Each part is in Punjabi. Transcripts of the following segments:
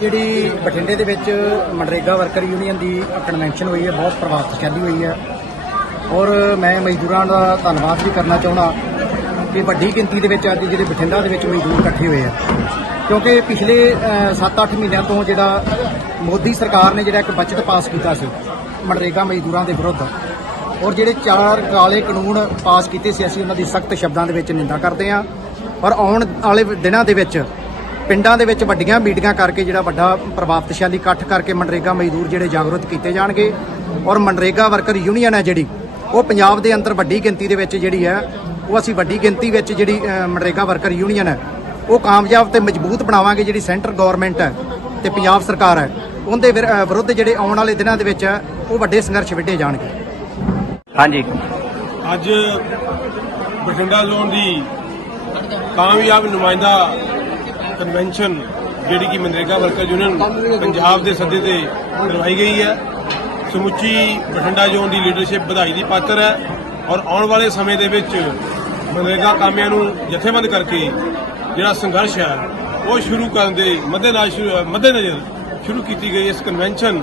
ਜਿਹੜੀ ਬਠਿੰਡੇ ਦੇ ਵਿੱਚ ਮਨਰੇਗਾ ਵਰਕਰ ਯੂਨੀਅਨ ਦੀ ਕਨਵੈਨਸ਼ਨ ਹੋਈ ਹੈ, ਬਹੁਤ ਪ੍ਰਭਾਵਸ਼ਾਲੀ ਹੋਈ ਹੈ। ਔਰ ਮੈਂ ਮਜ਼ਦੂਰਾਂ ਦਾ ਧੰਨਵਾਦ ਵੀ ਕਰਨਾ ਚਾਹੁੰਦਾ ਕਿ ਵੱਡੀ ਗਿਣਤੀ ਦੇ ਵਿੱਚ ਅੱਜ ਜਿਹੜੇ ਬਠਿੰਡਾ ਦੇ ਵਿੱਚ ਮਜ਼ਦੂਰ ਇਕੱਠੇ ਹੋਏ ਆ। ਕਿਉਂਕਿ ਪਿਛਲੇ 7-8 ਮਹੀਨਿਆਂ ਤੋਂ ਜਿਹੜਾ ਮੋਦੀ ਸਰਕਾਰ ਨੇ ਜਿਹੜਾ ਇੱਕ ਬਜਟ ਪਾਸ ਕੀਤਾ ਸੀ, ਮਨਰੇਗਾ ਮਜ਼ਦੂਰਾਂ ਦੇ ਵਿਰੁੱਧ, ਔਰ ਜਿਹੜੇ ਚਾਰ ਕਾਲੇ ਕਾਨੂੰਨ ਪਾਸ ਕੀਤੇ ਸੀ, ਅਸੀਂ ਉਹਨਾਂ ਦੀ ਸਖਤ ਸ਼ਬਦਾਂ ਦੇ ਵਿੱਚ ਨਿੰਦਾ ਕਰਦੇ ਹਾਂ। ਔਰ ਆਉਣ ਵਾਲੇ ਦਿਨਾਂ ਦੇ ਵਿੱਚ ਪਿੰਡਾਂ ਦੇ ਵਿੱਚ ਵੱਡੀਆਂ ਮੀਟਿੰਗਾਂ ਕਰਕੇ ਜਿਹੜਾ ਵੱਡਾ ਪ੍ਰਭਾਵਸ਼ਾਲੀ ਇਕੱਠ ਕਰਕੇ ਮਨਰੇਗਾ ਮਜ਼ਦੂਰ ਜਿਹੜੇ ਜਾਗਰੂਕ ਕੀਤੇ ਜਾਣਗੇ ਔਰ ਮਨਰੇਗਾ ਵਰਕਰ ਯੂਨੀਅਨ ਹੈ ਜਿਹੜੀ ਉਹ ਪੰਜਾਬ ਦੇ ਅੰਦਰ ਵੱਡੀ ਗਿਣਤੀ ਦੇ ਵਿੱਚ ਜਿਹੜੀ ਹੈ ਉਹ ਅਸੀਂ ਵੱਡੀ ਗਿਣਤੀ ਵਿੱਚ ਜਿਹੜੀ ਮਨਰੇਗਾ ਵਰਕਰ ਯੂਨੀਅਨ ਹੈ ਉਹ ਕਾਮਯਾਬ ਤੇ ਮਜ਼ਬੂਤ ਬਣਾਵਾਂਗੇ ਜਿਹੜੀ ਸੈਂਟਰ ਗਵਰਨਮੈਂਟ ਹੈ ਤੇ ਪੰਜਾਬ ਸਰਕਾਰ ਹੈ ਉਹਦੇ ਵਿਰੁੱਧ ਜਿਹੜੇ ਆਉਣ ਵਾਲੇ ਦਿਨਾਂ ਦੇ ਵਿੱਚ ਹੈ, ਉਹ ਵੱਡੇ ਸੰਘਰਸ਼ ਵਿੱਢੇ ਜਾਣਗੇ। ਹਾਂਜੀ। ਅੱਜ ਬਠਿੰਡਾ ਜ਼ੋਨ ਦੀ ਕਾਮਯਾਬ ਨੁਮਾਇੰਦਾ ਕਨਵੈਨਸ਼ਨ ਜਿਹੜੀ ਕਿ ਮਨਰੇਗਾ ਵਰਕਰ ਯੂਨੀਅਨ ਪੰਜਾਬ ਦੇ ਸੱਦੇ ਤੇ ਕਰਵਾਈ ਗਈ ਹੈ। ਸਮੁੱਚੀ ਬਠਿੰਡਾ ਜ਼ੋਨ ਦੀ ਲੀਡਰਸ਼ਿਪ ਵਧਾਈ ਦੀ ਪਾਤਰ ਹੈ ਔਰ ਆਉਣ ਵਾਲੇ ਸਮੇਂ ਦੇ ਵਿੱਚ ਮਨਰੇਗਾ ਕਾਮਿਆਂ ਨੂੰ ਜਥੇਬੰਦ ਕਰਕੇ ਜਿਹੜਾ ਸੰਘਰਸ਼ ਹੈ, ਉਹ ਸ਼ੁਰੂ ਕਰਨ ਦੇ ਮੱਦੇਨਜ਼ਰ ਮੱਦੇਨਜ਼ਰ ਸ਼ੁਰੂ ਕੀਤੀ ਗਈ ਇਸ ਕਨਵੈਨਸ਼ਨ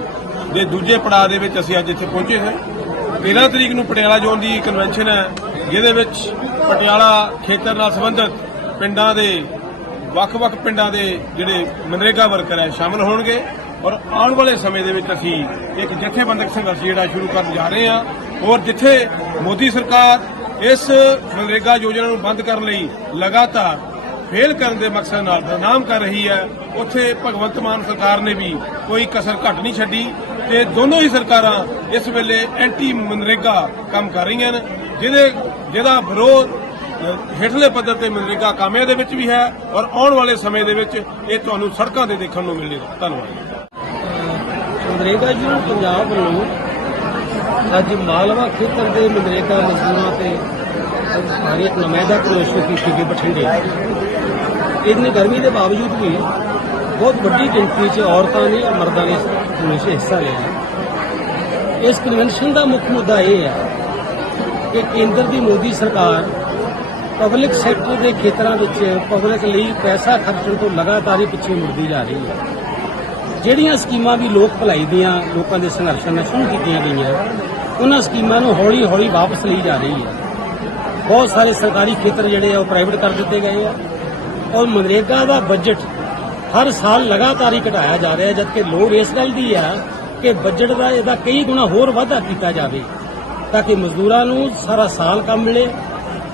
ਦੇ ਦੂਜੇ ਪੜਾਅ ਦੇ ਵਿੱਚ ਅਸੀਂ ਅੱਜ ਇੱਥੇ ਪਹੁੰਚੇ ਹਾਂ 13 ਤਰੀਕ ਨੂੰ ਪਟਿਆਲਾ ਜ਼ੋਨ ਦੀ ਕਨਵੈਨਸ਼ਨ ਹੈ। ਜਿਹਦੇ ਵਿੱਚ ਪਟਿਆਲਾ ਖੇਤਰ ਨਾਲ ਸੰਬੰਧਿਤ ਪਿੰਡਾਂ ਦੇ ਵੱਖ-ਵੱਖ ਪਿੰਡਾਂ ਦੇ ਜਿਹੜੇ ਮਨਰੇਗਾ ਵਰਕਰ ਹੈ ਸ਼ਾਮਲ ਹੋਣਗੇ ਔਰ ਆਉਣ ਵਾਲੇ ਸਮੇਂ ਦੇ ਵਿੱਚ ਅਸੀਂ ਇੱਕ ਜਥੇਬੰਦਕ ਸੰਘਰਸ਼ ਜਿਹੜਾ ਸ਼ੁਰੂ ਕਰਨ ਜਾ ਰਹੇ ਹਾਂ। ਔਰ ਜਿੱਥੇ ਮੋਦੀ ਸਰਕਾਰ ਇਸ ਮਨਰੇਗਾ ਯੋਜਨਾ ਨੂੰ ਬੰਦ ਕਰਨ ਲਈ ਲਗਾਤਾਰ ਫੇਲ ਕਰਨ ਦੇ ਮਕਸਦ ਨਾਲ ਬਦਨਾਮ ਕਰ ਰਹੀ ਹੈ, ਉੱਥੇ ਭਗਵੰਤ ਮਾਨ ਸਰਕਾਰ ਨੇ ਵੀ ਕੋਈ ਕਸਰ ਘੱਟ ਨਹੀਂ ਛੱਡੀ ਤੇ ਦੋਨੋਂ ਹੀ ਸਰਕਾਰਾਂ ਇਸ ਵੇਲੇ ਐਂਟੀ ਮਨਰੇਗਾ ਕੰਮ ਕਰ ਰਹੀਆਂ ਨੇ, ਜਿਹਦੇ ਜਿਹਦਾ ਵਿਰੋਧ ਹੇਠਲੇ ਪੱਧਰ ਤੇ ਮਨਰੇਗਾ ਕਾਮਿਆਂ ਦੇ ਵਿੱਚ ਵੀ ਹੈ ਔਰ ਆਉਣ ਵਾਲੇ ਸਮੇਂ ਦੇ ਵਿੱਚ ਇਹ ਤੁਹਾਨੂੰ ਸੜਕਾਂ ਤੇ ਦੇਖਣ ਨੂੰ ਮਿਲੇਗਾ ਧੰਨਵਾਦ। ਮਨਰੇਗਾ ਯੂਨੀਅਨ ਪੰਜਾਬ ਵੱਲੋਂ ਅੱਜ ਮਾਲਵਾ ਖੇਤਰ ਦੇ ਮਨਰੇਗਾ ਮਜ਼ਦੂਰਾਂ ਤੇ ਸਾਰੀ ਇੱਕ ਨਮਾਇਦਾ ਪ੍ਰਦਰਸ਼ਨ ਕੀਤੀ ਗਈ ਬਠਿੰਡੇ। ਇੰਨੀ ਗਰਮੀ ਦੇ ਬਾਵਜੂਦ ਵੀ ਬਹੁਤ ਵੱਡੀ ਗਿਣਤੀ 'ਚ ਔਰਤਾਂ ਨੇ ਔਰ ਮਰਦਾਂ ਨੇ ਇਸ ਹਿੱਸਾ ਲਿਆ ਇਸ ਕਨਵੈਨਸ਼ਨ ਦਾ ਮੁੱਖ ਮੁੱਦਾ ਇਹ ਹੈ ਕਿ ਕੇਂਦਰ ਦੀ ਮੋਦੀ ਸਰਕਾਰ ਪਬਲਿਕ ਸੈਕਟਰ ਦੇ ਖੇਤਰਾਂ ਵਿੱਚ ਪਬਲਿਕ ਲਈ ਪੈਸਾ ਖਰਚਣ ਤੋਂ ਲਗਾਤਾਰ ਹੀ ਪਿੱਛੇ ਮੁੜਦੀ ਜਾ ਰਹੀ ਹੈ। ਜਿਹੜੀਆਂ ਸਕੀਮਾਂ ਵੀ ਲੋਕ ਭਲਾਈ ਦੀਆਂ, ਲੋਕਾਂ ਦੇ ਸੰਘਰਸ਼ਾਂ ਨਾਲ ਸ਼ੁਰੂ ਕੀਤੀਆਂ ਗਈਆਂ, ਉਹਨਾਂ ਸਕੀਮਾਂ ਨੂੰ ਹੌਲੀ-ਹੌਲੀ ਵਾਪਸ ਲਈ ਜਾ ਰਹੀ ਹੈ। ਬਹੁਤ ਸਾਰੇ ਸਰਕਾਰੀ ਖੇਤਰ ਜਿਹੜੇ ਆ, ਉਹ ਪ੍ਰਾਈਵੇਟ ਕਰ ਦਿੱਤੇ ਗਏ ਆ। ਔਰ ਮਨਰੇਗਾ ਦਾ ਬਜਟ ਹਰ ਸਾਲ ਲਗਾਤਾਰ ਹੀ ਘਟਾਇਆ ਜਾ ਰਿਹਾ, ਜਦਕਿ ਲੋੜ ਇਸ ਗੱਲ ਦੀ ਆ ਕਿ ਬਜਟ ਦਾ ਇਹਦਾ ਕਈ ਗੁਣਾ ਹੋਰ ਵਾਧਾ ਕੀਤਾ ਜਾਵੇ, ਤਾਂ ਕਿ ਮਜ਼ਦੂਰਾਂ ਨੂੰ ਸਾਰਾ ਸਾਲ ਕੰਮ ਮਿਲੇ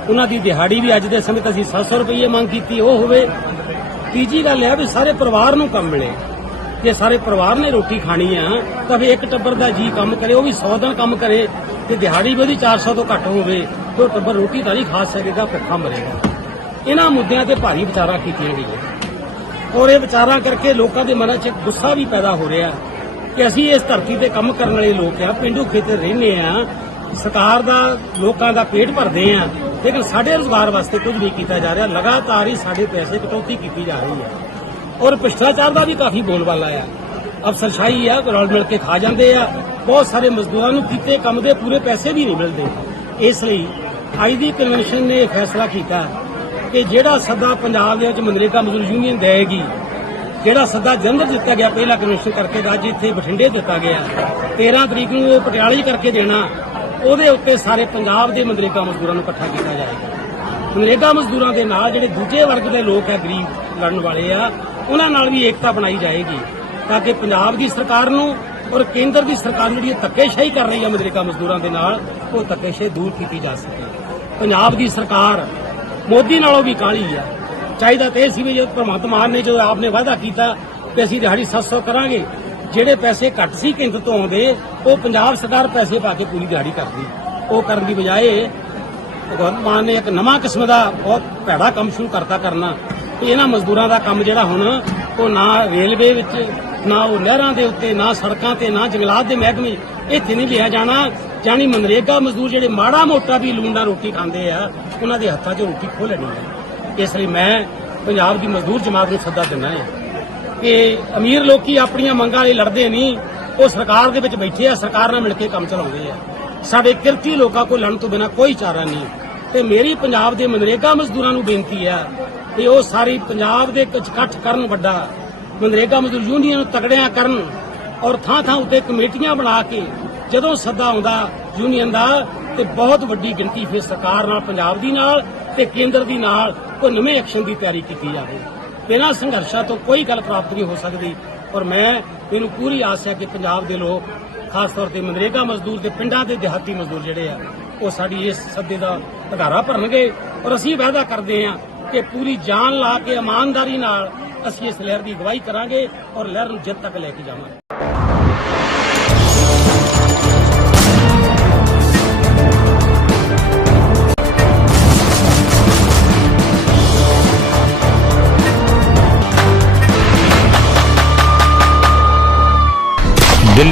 ਉਹਨਾਂ ਦੀ ਦਿਹਾੜੀ ਵੀ ਅੱਜ ਦੇ ਸਮੇਂ ਤੇ ਅਸੀਂ 700 ਰੁਪਏ ਮੰਗ ਕੀਤੀ, ਉਹ ਹੋਵੇ। ਤੀਜੀ ਗੱਲ ਇਹ ਆ ਵੀ ਸਾਰੇ ਪਰਿਵਾਰ ਨੂੰ ਕੰਮ ਮਿਲੇ। ਜੇ ਸਾਰੇ ਪਰਿਵਾਰ ਨੇ ਰੋਟੀ ਖਾਣੀ ਆ, ਤਾਂ ਵੀ ਇੱਕ ਟੱਬਰ ਦਾ ਜੀ ਕੰਮ ਕਰੇ, ਉਹ ਵੀ 100 ਦਿਨ ਕੰਮ ਕਰੇ। ਤੇ ਦਿਹਾੜੀ ਵੀ ਉਹਦੀ 400 ਤੋਂ ਘੱਟ ਹੋਵੇ, ਤੇ ਉਹ ਟੱਬਰ ਰੋਟੀ ਤਾਂ ਨਹੀਂ ਖਾ ਸਕੇਗਾ, ਭੁੱਖਾ ਮਰੇਗਾ। ਇਹਨਾਂ ਮੁੱਦਿਆਂ ਤੇ ਭਾਰੀ ਵਿਚਾਰਾਂ ਕੀਤੀਆਂ ਗਈਆਂ। ਔਰ ਇਹ ਵਿਚਾਰਾਂ ਕਰਕੇ ਲੋਕਾਂ ਦੇ ਮਨਾਂ 'ਚ ਗੁੱਸਾ ਵੀ ਪੈਦਾ ਹੋ ਰਿਹਾ ਕਿ ਅਸੀਂ ਇਸ ਧਰਤੀ ਤੇ ਕੰਮ ਕਰਨ ਵਾਲੇ ਲੋਕ ਆ, ਪਿੰਡੂ ਖੇਤਰ ਰਹਿੰਦੇ ਆ। ਸਰਕਾਰ ਦਾ, ਲੋਕਾਂ ਦਾ ਪੇਟ ਭਰਦੇ ਆ। ਲੇਕਿਨ ਸਾਡੇ ਰੁਜ਼ਗਾਰ ਵਾਸਤੇ ਕੁਝ ਨਹੀਂ ਕੀਤਾ ਜਾ ਰਿਹਾ। ਲਗਾਤਾਰ ਹੀ ਸਾਡੇ ਪੈਸੇ ਕਟੌਤੀ ਕੀਤੀ ਜਾ ਰਹੀ ਹੈ। ਔਰ ਭ੍ਰਿਸ਼ਟਾਚਾਰ ਦਾ ਵੀ ਕਾਫੀ ਬੋਲਬਾਲਾ ਹੈ ਅਫਸਰਸ਼ਾਹੀ ਆ ਰਲ ਮਿਲ ਕੇ ਖਾ ਜਾਂਦੇ ਆ। ਬਹੁਤ ਸਾਰੇ ਮਜ਼ਦੂਰਾਂ ਨੂੰ ਕੀਤੇ ਕੰਮ ਦੇ ਪੂਰੇ ਪੈਸੇ ਵੀ ਨਹੀਂ ਮਿਲਦੇ। ਇਸ ਲਈ ਅੱਜ ਦੀ ਕਨਵੈਨਸ਼ਨ ਨੇ ਇਹ ਫੈਸਲਾ ਕੀਤਾ ਕਿ ਜਿਹੜਾ ਸੱਦਾ ਪੰਜਾਬ ਦੇ ਵਿੱਚ ਮਨਰੇਗਾ ਮਜ਼ਦੂਰ ਯੂਨੀਅਨ ਦੇਗੀ ਜਿਹੜਾ ਸੱਦਾ ਜਲੰਧਰ ਦਿੱਤਾ ਗਿਆ, ਪਹਿਲਾ ਕਨਵੈਨਸ਼ਨ ਕਰਕੇ ਅੱਜ ਇੱਥੇ ਬਠਿੰਡੇ ਦਿੱਤਾ ਗਿਆ। 13 ਤਰੀਕ ਨੂੰ ਪਟਿਆਲੇ ਕਰਕੇ ਦੇਣਾ। ਉਹਦੇ ਉੱਤੇ ਸਾਰੇ ਪੰਜਾਬ ਦੇ ਮਨਰੇਗਾ ਮਜ਼ਦੂਰਾਂ ਨੂੰ ਇਕੱਠਾ ਕੀਤਾ ਜਾਏਗਾ। ਮਨਰੇਗਾ ਮਜ਼ਦੂਰਾਂ ਦੇ ਨਾਲ ਜਿਹੜੇ ਦੂਜੇ ਵਰਗ ਦੇ ਲੋਕ ਹੈ, ਗਰੀਬ ਲੜਨ ਵਾਲੇ ਆ, ਉਹਨਾਂ ਨਾਲ ਵੀ ਏਕਤਾ ਬਣਾਈ ਜਾਏਗੀ। ਤਾਂ ਕਿ ਪੰਜਾਬ ਦੀ ਸਰਕਾਰ ਨੂੰ ਔਰ ਕੇਂਦਰ ਦੀ ਸਰਕਾਰ ਜਿਹੜੀ ਧੱਕੇਸ਼ਾਹੀ ਕਰ ਰਹੀ ਹੈ ਮਨਰੇਗਾ ਮਜ਼ਦੂਰਾਂ ਦੇ ਨਾਲ, ਉਹ ਧੱਕੇਸ਼ਾਹੀ ਦੂਰ ਕੀਤੀ ਜਾ ਸਕੇ। ਪੰਜਾਬ ਦੀ ਸਰਕਾਰ ਮੋਦੀ ਨਾਲੋਂ ਵੀ ਕਾਲੀ ਆ। ਚਾਹੀਦਾ ਤੇ ਇਹ ਸੀ ਵੀ ਜਦੋਂ ਭਗਵੰਤ ਮਾਨ ਨੇ ਜਦੋਂ ਆਪਨੇ ਵਾਅਦਾ ਕੀਤਾ ਕਿ ਅਸੀਂ ਦਿਹਾੜੀ 700 ਕਰਾਂਗੇ ਜਿਹੜੇ ਪੈਸੇ ਘੱਟ ਸੀ ਕੇਂਦਰ ਤੋਂ ਆਉਂਦੇ, ਉਹ ਪੰਜਾਬ ਸਰਕਾਰ ਪੈਸੇ ਪਾ ਕੇ ਪੂਰੀ ਦਿਹਾੜੀ ਕਰਦੀ। ਉਹ ਕਰਨ ਦੀ ਬਜਾਏ ਭਗਵੰਤ ਮਾਨ ਨੇ ਇੱਕ ਨਵਾਂ ਕਿਸਮ ਦਾ ਬਹੁਤ ਭੈੜਾ ਕੰਮ ਸ਼ੁਰੂ ਕਰਤਾ ਕਰਨਾ। ਤੇ ਇਹਨਾਂ ਮਜ਼ਦੂਰਾਂ ਦਾ ਕੰਮ ਜਿਹੜਾ ਹੁਣ, ਉਹ ਨਾ ਰੇਲਵੇ ਵਿੱਚ, ਨਾ ਉਹ ਨਹਿਰਾਂ ਦੇ ਉੱਤੇ, ਨਾ ਸੜਕਾਂ ਤੇ, ਨਾ ਜੰਗਲਾਤ ਦੇ ਮਹਿਕਮੇ ਇੱਥੇ ਨਹੀਂ ਲਿਆ ਜਾਣਾ। ਜਾਨੀ ਮਨਰੇਗਾ ਮਜ਼ਦੂਰ ਜਿਹੜੇ ਮਾੜਾ ਮੋਟਾ ਵੀ ਲੂਣ ਨਾਲ ਰੋਟੀ ਖਾਂਦੇ ਆ, ਉਹਨਾਂ ਦੇ ਹੱਥਾਂ 'ਚ ਰੋਟੀ ਖੋਹ ਲੈਣੀ ਹੈ ਇਸ ਲਈ ਮੈਂ ਪੰਜਾਬ ਦੀ ਮਜ਼ਦੂਰ ਜਮਾਤ ਨੂੰ ਸੱਦਾ ਦਿੰਦਾ ਹਾਂ। ਕਿ ਅਮੀਰ ਲੋਕੀ ਆਪਣੀਆਂ ਮੰਗਾਂ ਲਈ ਲੜਦੇ ਨਹੀਂ ਉਹ ਸਰਕਾਰ ਦੇ ਵਿੱਚ ਬੈਠੇ ਆ, ਸਰਕਾਰ ਨਾਲ ਮਿਲ ਕੇ ਕੰਮ ਚਲਾਉਂਦੇ ਆ। ਸਾਡੇ ਕਿਰਤੀ ਲੋਕਾਂ ਕੋਲ ਲੜਨ ਤੋਂ ਬਿਨਾ ਕੋਈ ਚਾਰਾ ਨਹੀਂ। ਤੇ ਮੇਰੀ ਪੰਜਾਬ ਦੇ ਮਨਰੇਗਾ ਮਜ਼ਦੂਰਾਂ ਨੂੰ ਬੇਨਤੀ ਆ ਕਿ ਉਹ ਸਾਰੀ ਪੰਜਾਬ ਦੇ ਇਕੱਠ ਕਰਨ ਵੱਡਾ, ਮਨਰੇਗਾ ਮਜ਼ਦੂਰ ਯੂਨੀਅਨ ਨੂੰ ਤਗੜਿਆਂ ਕਰਨ ਔਰ ਥਾਂ ਥਾਂ ਉੱਤੇ ਕਮੇਟੀਆਂ ਬਣਾ ਕੇ ਜਦੋਂ ਸੱਦਾ ਆਉਂਦਾ ਯੂਨੀਅਨ ਦਾ, ਤੇ ਬਹੁਤ ਵੱਡੀ ਗਿਣਤੀ ਫਿਰ ਸਰਕਾਰ ਨਾਲ, ਪੰਜਾਬ ਦੀ ਨਾਲ ਤੇ ਕੇਂਦਰ ਦੀ ਨਾਲ ਕੋਈ ਨਵੇਂ ਐਕਸ਼ਨ ਦੀ ਤਿਆਰੀ ਕੀਤੀ ਜਾਵੇ। ਬਿਨਾਂ ਸੰਘਰਸ਼ਾਂ ਤੋਂ ਕੋਈ ਗੱਲ ਪ੍ਰਾਪਤ ਨਹੀਂ ਹੋ ਸਕਦੀ। ਔਰ ਮੈਂ ਮੈਨੂੰ ਪੂਰੀ ਆਸ ਹੈ ਕਿ ਪੰਜਾਬ ਦੇ ਲੋਕ, ਖਾਸ ਤੌਰ ਤੇ ਮਨਰੇਗਾ ਮਜ਼ਦੂਰ ਤੇ ਪਿੰਡਾਂ ਦੇ ਦਿਹਾਤੀ ਮਜ਼ਦੂਰ ਜਿਹੜੇ ਆ, ਉਹ ਸਾਡੀ ਇਸ ਸੱਦੇ ਦਾ ਅਧਾਰਾ ਭਰਨਗੇ। ਔਰ ਅਸੀਂ ਵਾਅਦਾ ਕਰਦੇ ਹਾਂ ਕਿ ਪੂਰੀ ਜਾਨ ਲਾ ਕੇ ਇਮਾਨਦਾਰੀ ਨਾਲ ਅਸੀਂ ਇਸ ਲਹਿਰ ਦੀ ਅਗਵਾਈ ਕਰਾਂਗੇ ਔਰ ਲਹਿਰ ਨੂੰ ਜਿੱਤ ਤੱਕ ਲੈ ਕੇ ਜਾਵਾਂਗੇ।